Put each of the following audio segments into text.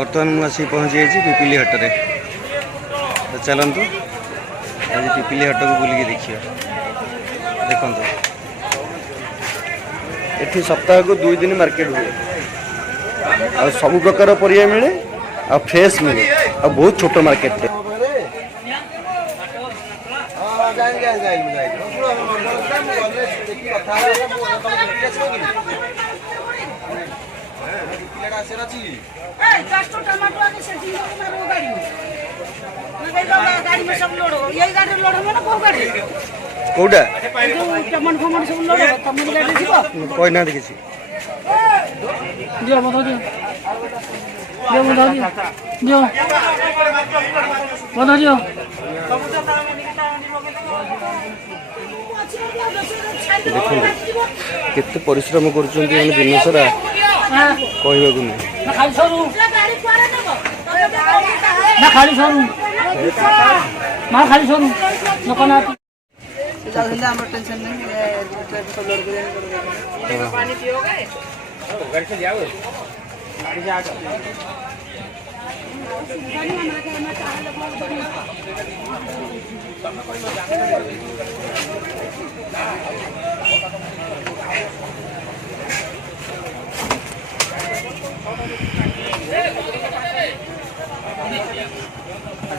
बर्तमान मुझे पहुँची जाइए पिपिली हटरे। तो चलतु आज पिपिली हट को बुलिकी देखिए। देखु ये सप्ताह को 2 दिन मार्केट हुए आ सब प्रकार परिया मिले आ फ्रेश मिले आ बहुत छोट मार्केट। कौटा कोई ना देखी देखो केते परिश्रम कर दिन सारा कहवाक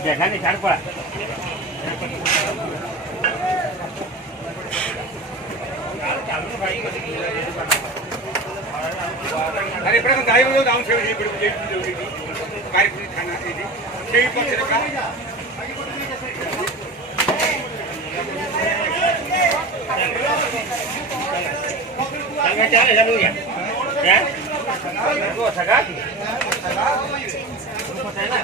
देखा नहीं छाड़ पड़ा अरे बड़ा गाय में डाउन से ये बड़ी गाय पूरी खाना है जी यही पर से का संगे चले चलो यार हैं वो सगा पता है ना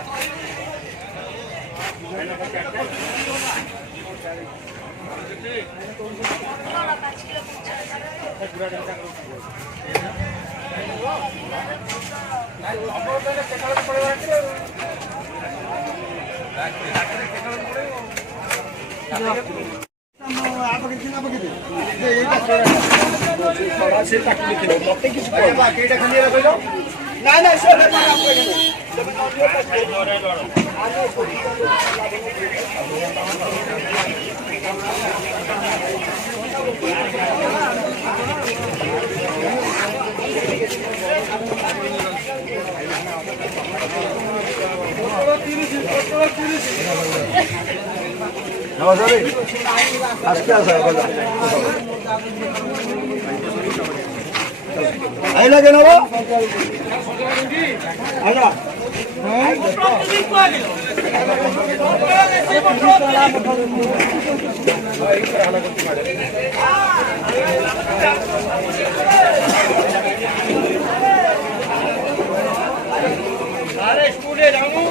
आई लगे ना अरे स्कूल जाऊँ